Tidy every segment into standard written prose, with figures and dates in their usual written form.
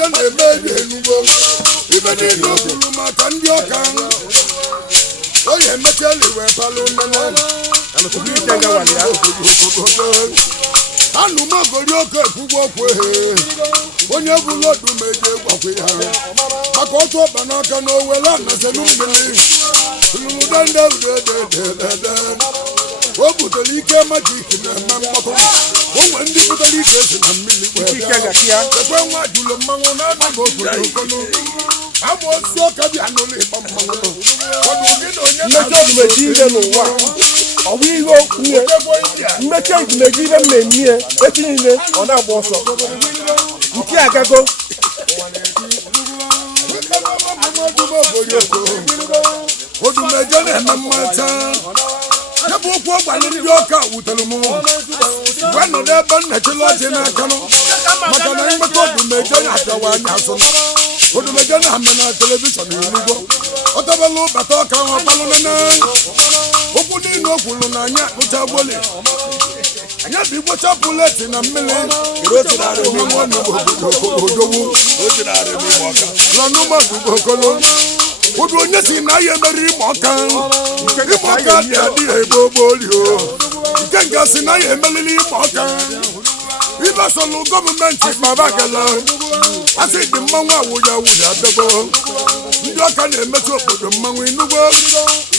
meje na-eme enugo ibe niile okwuru maka ndị ọka onye emechali wee palụ nene anụmagori oke ekwugbo okwu ehe onye bụla odumeje gwakwe ya maka otu ọba n'aka na owele anaselu mmiri lụdende udededede o butere ike majik na-eme mkpọtụ onwe ndị butere ike si na mmiri ekwe nwa jụrụ mmanwụ na-anaghị obodo okonu ama osi ọka bịa n'ụlọ ịgba mmanwụ mmechi odumeji ire n'ụwa ọ bụ ihe okwu mmechi odumeji ire mmemme echi niile ọ na-agba ọsọ nke agago odumeje na-eme mmata ya bụ okwu ọgbalị ndị ọka wutere m gwa nọdụ ebe nnechila ọchị n'aka maka na mmekọ odumeje na-apịawa anya asụ odumeje na-ame na telivishọn enugbo ọ tabala ụbata ọka ahụ ọkpalụ nene okwu niile o kwuru na anyị akpụcha gboli anya bụ igbocha pụleti na mmiri odogwu odu onye si na ya emeri ịma ọka dị adịghị egbe ogbolio nke nga si na ya emelili ịma ọka ịbasolu gọọmenti kpabagala asị dị mmanwụ awụya awụya debo ndị ọka na-emetụ obodo mmanwụ inugbo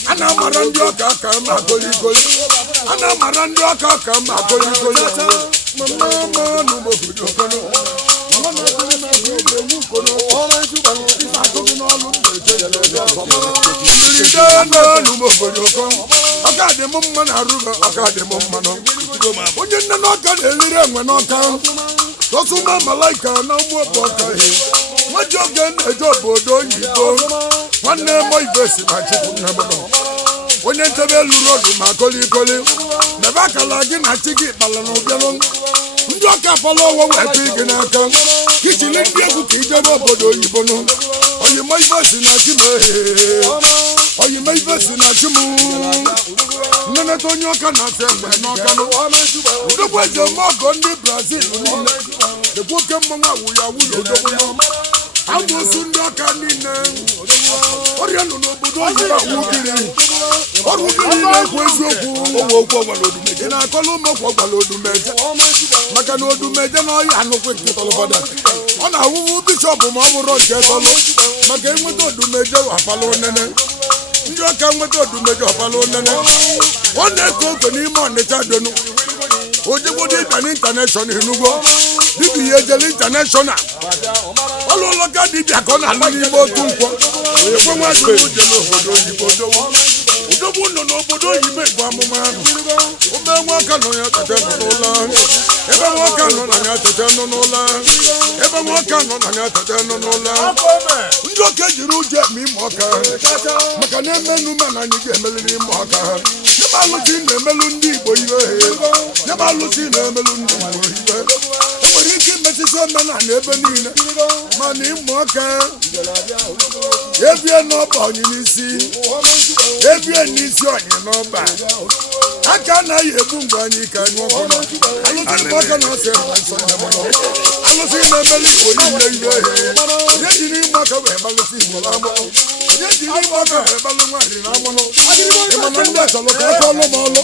a na-amara ndị ọka aka ma goligoli a na-amara ndị ọka aka ma goligoli ọka dị m mma na arụba ọka dị m mmanụ onye nne na ọka na-eriri enwe n'ọka tọsụma malaika na ụmụ ọbụ ọka nwaji oge na-eje obodo oyibo nwanne m ivesi na chukwu nne m onye ntebe elu rodu ma kolikoli mebe akala gị na chi gị kpala na ụbịanụ ndị ọka fọlọ ọwọ weta gị n'aka kichili ndị egwu ka ijebe obodo oyibo nụ oyimo ivesi na chi m oyimo ivesi na chi m nneneta onye ọka na-asa egbe n'ọka udogbu eje eme ọgọ ndị brazil niile dekwa oke mmanwụ awụya awụya odogwu amụsụ ndị ọka niile ọrịa nọ n'obodo oyibo awụgiri ọrụ gịrị na-ekwu eziokwu ị na-akọla ụmụọkwa ọgbara odumeje maka na odumeje na ọhịa anụkwe nkịtọlụbada ọ na-awụwu bishọp ma ọ bụrụ nke tọlụ maka enweta odumeje ọpala onene ndị ọka nweta odumeje ọpala onene ọ na-eke oke n'ime ọnịcha donu ojegbodo ịbịa n'intaneshọnal enugbo dibia ihe ejele intaneshọnal ọlụlọka dibịa ka ọ na-alụ n'ime otu nkwọ ekwe nwaje ojele obodo oyibo udogbu nọ n'obodo oyibo igbo amụma ahụ ome nwoke nọ ya tete nọ n'ụlọ ebe nwoke nọ na ya tete nọ n'ụlọ ebe nwoke nọ na ya tete nọ n'ụlọ ndị oke jiri ụjọ eme ime ọka maka na eme enume na anyị ga-emeliri ime ọka nyebe alụsị na-emelu ndị igbo ibe nyebe alụsị na-emelu ndị igbo ibe enwere ike imetụta omenala ebe niile mana ịmụ ọka ebie n'ọba onye n'isi ebie n'isi onye n'ọba aka anaghị egbu mgbe anyị ka anyị ọkụ alụsị ọka na ọsọ alụsị na-emeli igbo niile ibe onye jiri ime ọka wee gbalụsị igbo n'amụrụ onye jiri ime ọka wee gbalụ nwaanyị n'amụrụ ịmana ndị achọrọ ka aka ọlụ ma ọlụ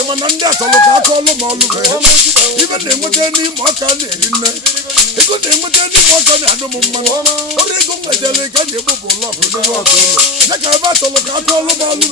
ịmana ndị achọrọ ka aka ọlụ ma ọlụ ibe na-enweta n'ime ọka na-eri nne ego na-enweta n'ime ọka na-adụ m mmanụ ọrụ ego m nwetara ka anyị egbupụ ụlọ ọkụ n'ụlọ ọkụ ya ka ebe achọrọ ka aka ọlụ ma ọlụ